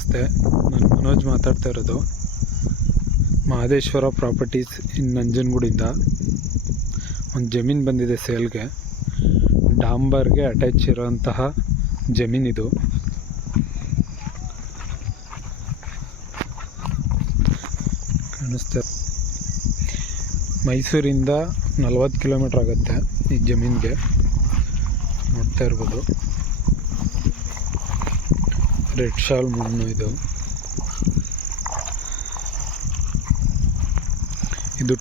ನಮಸ್ತೆ, ನಾನು ಮನೋಜ್ ಮಾತಾಡ್ತಾ ಇರೋದು ಮಹದೇಶ್ವರ ಪ್ರಾಪರ್ಟೀಸ್ ಇನ್ ನಂಜನಗೂಡಿಂದ. ಒಂದು ಜಮೀನು ಬಂದಿದೆ ಸೇಲ್ಗೆ. ಡಾಂಬರ್ಗೆ ಅಟ್ಯಾಚ್ ಇರೋಂತಹ ಜಮೀನಿದು. ಕಾಣಿಸ್ತಾ ಮೈಸೂರಿಂದ 40 ಕಿಲೋಮೀಟ್ರ್ ಆಗುತ್ತೆ ಈ ಜಮೀನಿಗೆ. ನೋಡ್ತಾ ಇರ್ಬೋದು, ರೆಡ್ ಶಾಲ್ ಮಣ್ಣು ಇದು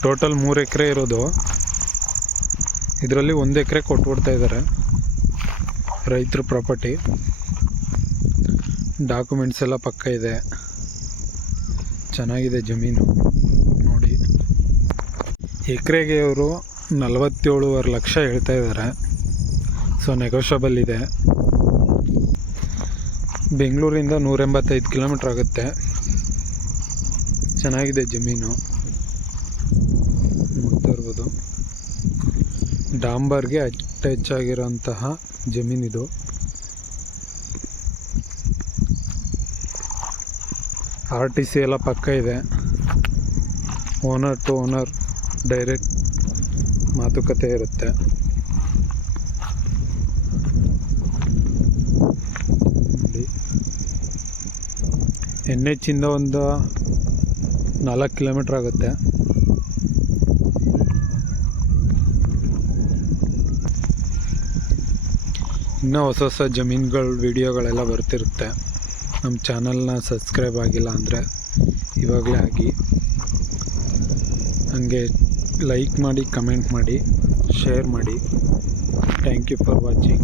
ಟೋಟಲ್ 3 ಎಕರೆ ಇರೋದು. ಇದರಲ್ಲಿ 1 ಎಕರೆ ಕೊಟ್ಬಿಡ್ತಾ ಇದ್ದಾರೆ. ರೈತರ ಪ್ರಾಪರ್ಟಿ, ಡಾಕ್ಯುಮೆಂಟ್ಸ್ ಎಲ್ಲ ಪಕ್ಕ ಇದೆ. ಚೆನ್ನಾಗಿದೆ ಜಮೀನು ನೋಡಿ. ಎಕರೆಗೆ ಅವರು 47.5 ಲಕ್ಷ ಹೇಳ್ತಾ ಇದ್ದಾರೆ. ಸೊ ನೆಗೋಷಿಯಬಲ್ ಇದೆ. ಬೆಂಗಳೂರಿಂದ 185 ಕಿಲೋಮೀಟ್ರ್ ಆಗುತ್ತೆ. ಚೆನ್ನಾಗಿದೆ ಜಮೀನು, ನೋಡ್ತಾ ಇರ್ಬೋದು. ಡಾಂಬರ್ಗೆ ಅಟ್ಯಾಚ್ ಆಗಿರೋಂತಹ ಜಮೀನಿದು. RTC ಎಲ್ಲ ಪಕ್ಕ ಇದೆ. ಓನರ್ ಟು ಓನರ್ ಡೈರೆಕ್ಟ್ ಮಾತುಕತೆ ಇರುತ್ತೆ. ನೋಡಿ, NH ಇಂದ ಒಂದು 4 ಕಿಲೋಮೀಟ್ರ್ ಆಗುತ್ತೆ. ಇನ್ನೂ ಹೊಸ ಜಮೀನುಗಳ ವಿಡಿಯೋಗಳೆಲ್ಲ ಬರ್ತಿರುತ್ತೆ. ನಮ್ಮ ಚಾನಲ್ನ ಸಬ್ಸ್ಕ್ರೈಬ್ ಆಗಿಲ್ಲ ಅಂದರೆ ಇವಾಗಲೇ ಆಗಿ, ಹಾಗೆ ಲೈಕ್ ಮಾಡಿ, ಕಮೆಂಟ್ ಮಾಡಿ, ಶೇರ್ ಮಾಡಿ. Thank you for watching.